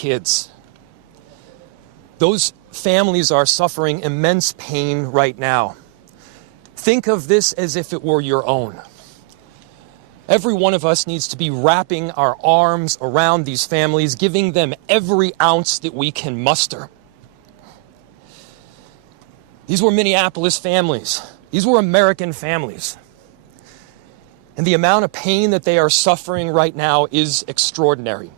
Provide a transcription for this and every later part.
kids. Those families are suffering immense pain right now. Think of this as if it were your own. Every one of us needs to be wrapping our arms around these families, giving them every ounce that we can muster. These were Minneapolis families. These were American families. And the amount of pain that they are suffering right now is extraordinary.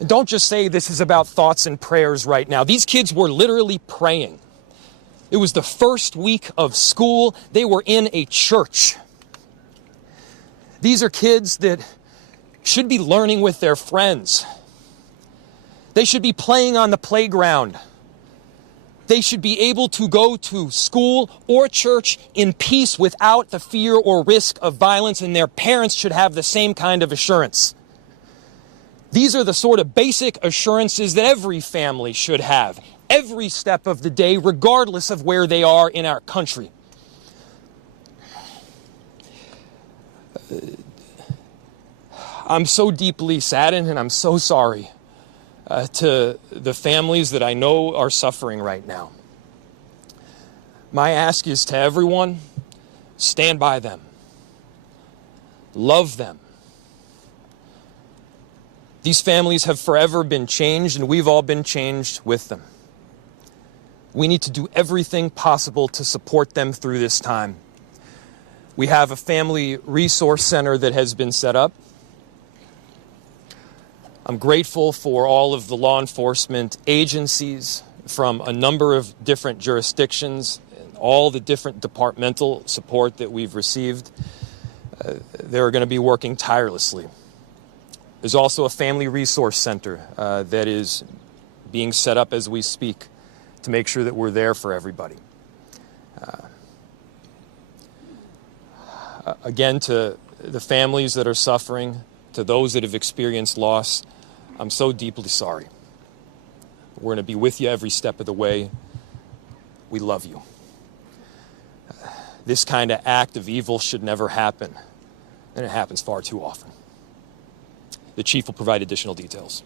And don't just say this is about thoughts and prayers right now. These kids were literally praying. It was the first week of school. They were in a church. These are kids that should be learning with their friends. They should be playing on the playground. They should be able to go to school or church in peace without the fear or risk of violence, and their parents should have the same kind of assurance. These are the sort of basic assurances that every family should have, every step of the day, regardless of where they are in our country. I'm so deeply saddened, and I'm so sorry to the families that I know are suffering right now. My ask is to everyone, stand by them. Love them. These families have forever been changed, and we've all been changed with them. We need to do everything possible to support them through this time. We have a family resource center that has been set up. I'm grateful for all of the law enforcement agencies from a number of different jurisdictions, and all the different departmental support that we've received. They're going to be working tirelessly. There's also a family resource center that is being set up as we speak to make sure that we're there for everybody. Again, to the families that are suffering, to those that have experienced loss, I'm so deeply sorry. We're going to be with you every step of the way. We love you. This kind of act of evil should never happen, and it happens far too often. The chief will provide additional details.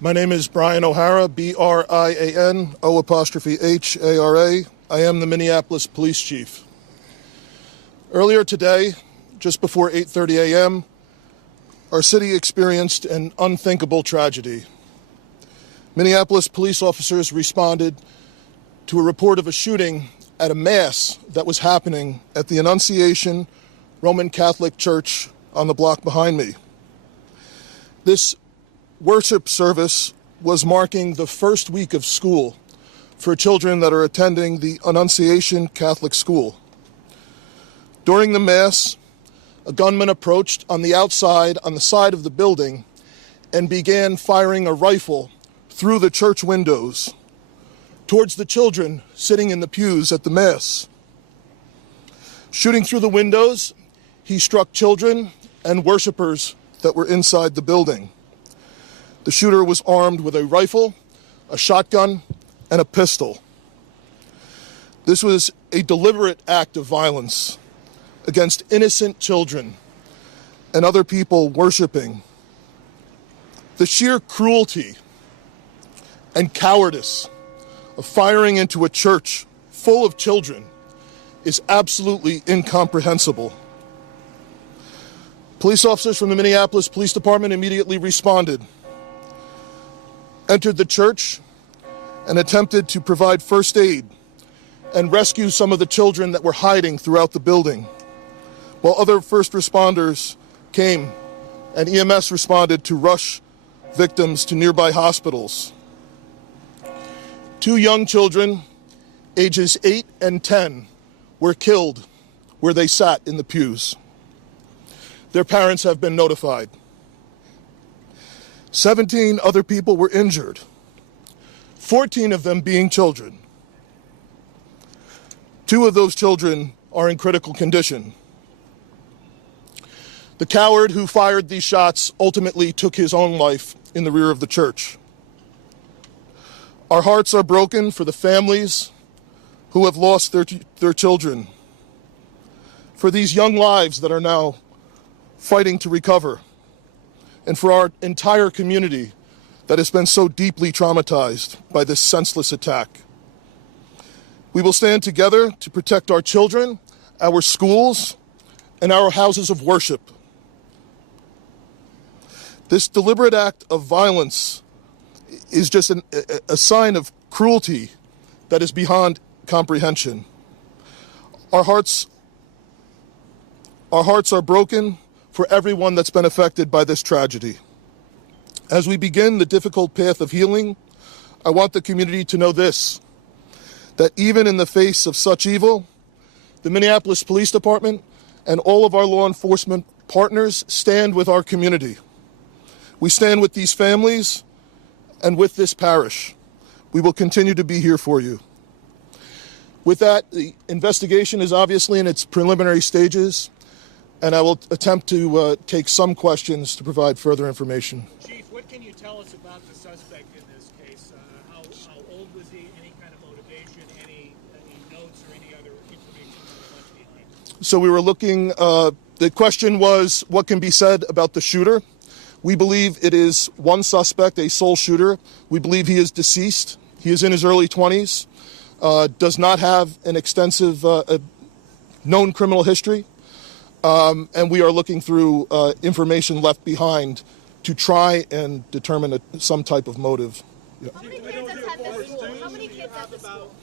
My name is Brian O'Hara, B-R-I-A-N, O''H-A-R-A. I am the Minneapolis police chief. Earlier today, just before 8:30 a.m., our city experienced an unthinkable tragedy. Minneapolis police officers responded to a report of a shooting at a mass that was happening at the Annunciation Roman Catholic Church on the block behind me. This worship service was marking the first week of school for children that are attending the Annunciation Catholic School. During the Mass, a gunman approached on the outside, on the side of the building, and began firing a rifle through the church windows towards the children sitting in the pews at the Mass. Shooting through the windows, he struck children and worshipers that were inside the building. The shooter was armed with a rifle, a shotgun, and a pistol. This was a deliberate act of violence against innocent children and other people worshiping. The sheer cruelty and cowardice of firing into a church full of children is absolutely incomprehensible. Police officers from the Minneapolis Police Department immediately responded, entered the church, and attempted to provide first aid and rescue some of the children that were hiding throughout the building, while other first responders came and EMS responded to rush victims to nearby hospitals. 2 young children, ages 8 and 10, were killed where they sat in the pews. Their parents have been notified. 17 other people were injured, 14 of them being children. 2 of those children are in critical condition. The coward who fired these shots ultimately took his own life in the rear of the church. Our hearts are broken for the families who have lost their children, for these young lives that are now fighting to recover, and for our entire community that has been so deeply traumatized by this senseless attack. We will stand together to protect our children, our schools, and our houses of worship. This deliberate act of violence is just a sign of cruelty that is beyond comprehension. Our hearts are broken for everyone that's been affected by this tragedy. As we begin the difficult path of healing, I want the community to know this, that even in the face of such evil, the Minneapolis Police Department and all of our law enforcement partners stand with our community. We stand with these families and with this parish. We will continue to be here for you. With that, the investigation is obviously in its preliminary stages, and I will attempt to take some questions to provide further information. Chief, what can you tell us about the suspect in this case? How old was he? Any kind of motivation? Any notes or any other information that he left behind? So we were looking, the question was, what can be said about the shooter? We believe it is one suspect, a sole shooter. We believe he is deceased. He is in his early 20s, does not have an extensive known criminal history, and we are looking through information left behind to try and determine some type of motive. Yeah. How many kids at this school? How many kids at the school?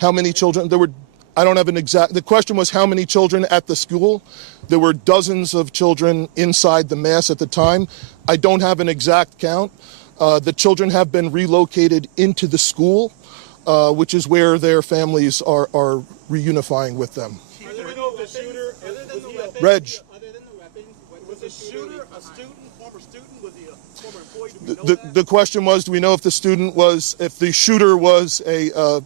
How many children? I don't have an exact, the question was how many children at the school. There were dozens of children inside the mass at the time. I don't have an exact count. The children have been relocated into the school, which is where their families are reunifying with them. Do we know if the shooter, Reg. Other than the weapons, was the shooter a student, former student? Was he a former employee? Do we know that? The question was, do we know if if the shooter was a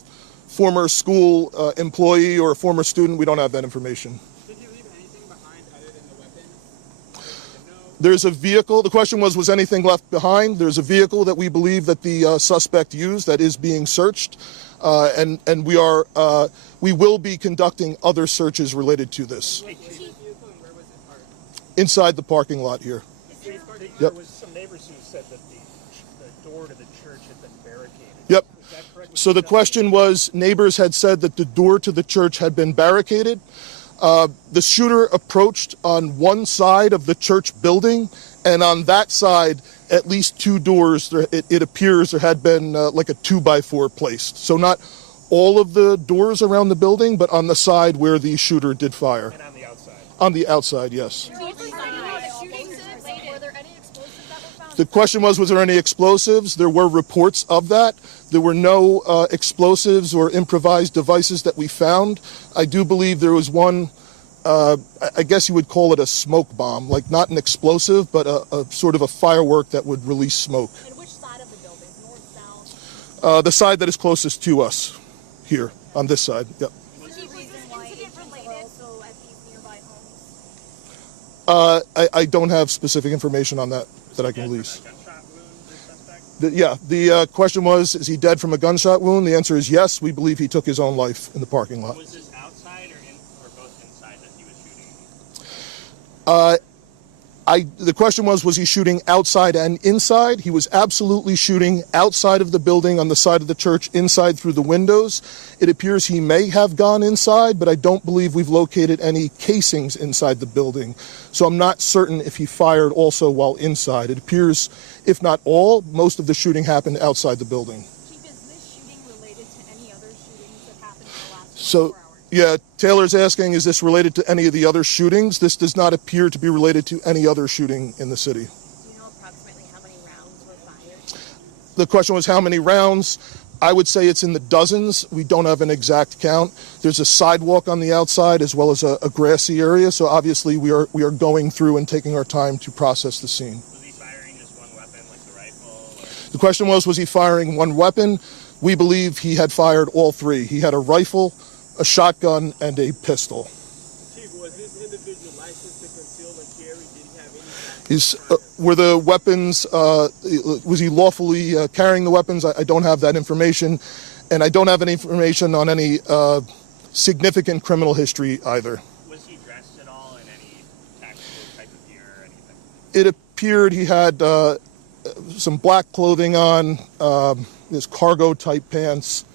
former school employee or a former student? We don't have that information. Did he leave anything behind other than the weapons? There's a vehicle. The question was anything left behind? There's a vehicle that we believe that the suspect used that is being searched, and we will be conducting other searches related to this. Where was the vehicle and where was it parked? Inside the parking lot here. there was some neighbors who said that the door to the church had been barricaded. Yep. Is that correct? So the question was, neighbors had said that the door to the church had been barricaded. The shooter approached on one side of the church building, and on that side, at least two doors, it appears there had been like a 2x4 placed. So not all of the doors around the building, but on the side where the shooter did fire. And on the outside. On the outside, yes. Were there any explosives that were found? The question was there any explosives? There were reports of that. There were no explosives or improvised devices that we found. I do believe there was one, I guess you would call it a smoke bomb, like not an explosive, but a sort of a firework that would release smoke. And which side of the building? North, south? The side that is closest to us, here, on this side. Yep. Was this incident related also at these nearby homes? I don't have specific information on that I can release. Gunshot wound, the suspect? The question was, is he dead from a gunshot wound? The answer is yes. We believe he took his own life in the parking lot. Was this outside or both inside that he was shooting? The question was he shooting outside and inside? He was absolutely shooting outside of the building on the side of the church, inside through the windows. It appears he may have gone inside, but I don't believe we've located any casings inside the building. So I'm not certain if he fired also while inside. It appears, if not all, most of the shooting happened outside the building. Chief, is this shooting related to any other shootings that happened in the last 24 So, hours? yeah, Taylor's asking, is this related to any of the other shootings? This does not appear to be related to any other shooting in the city. Do you know approximately how many rounds were fired? The question was how many rounds? I would say it's in the dozens. We don't have an exact count. There's a sidewalk on the outside as well as a grassy area. So obviously we are going through and taking our time to process the scene. Was he firing just one weapon, like the rifle? Or... The question was he firing one weapon? We believe he had fired all three. He had a rifle, a shotgun, and a pistol. Chief, was this individual licensed to conceal and carry? Did he have any? Were the weapons, was he lawfully carrying the weapons? I don't have that information. And I don't have any information on any significant criminal history either. Was he dressed at all in any tactical type of gear? It appeared he had some black clothing on, his cargo-type pants.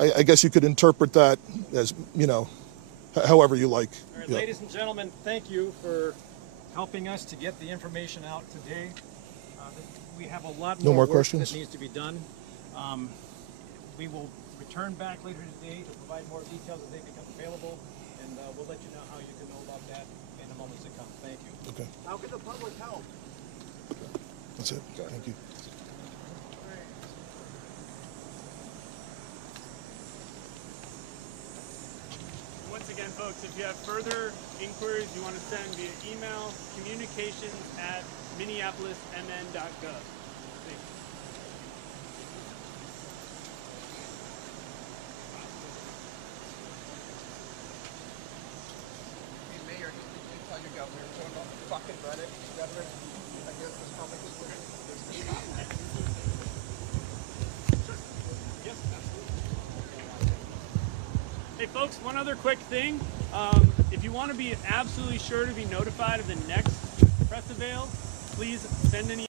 I guess you could interpret that as, you know, however you like. All right, Yeah. ladies and gentlemen, thank you for helping us to get the information out today. We have a lot No more work questions? that needs to be done. We will return back later today to provide more details as they become available, and we'll let you know how you can know about that in the moments to come. Thank you. Okay, How can the public help? that's it. Thank you. Once again, folks, if you have further inquiries you want to send via email, communications@minneapolismn.gov. Thank you. Mayor, you tell your governor, don't fucking rhetoric against this public discussion. Yes, absolutely. Hey, folks, one other quick thing. If you want to be absolutely sure to be notified of the next press avail, please send an email.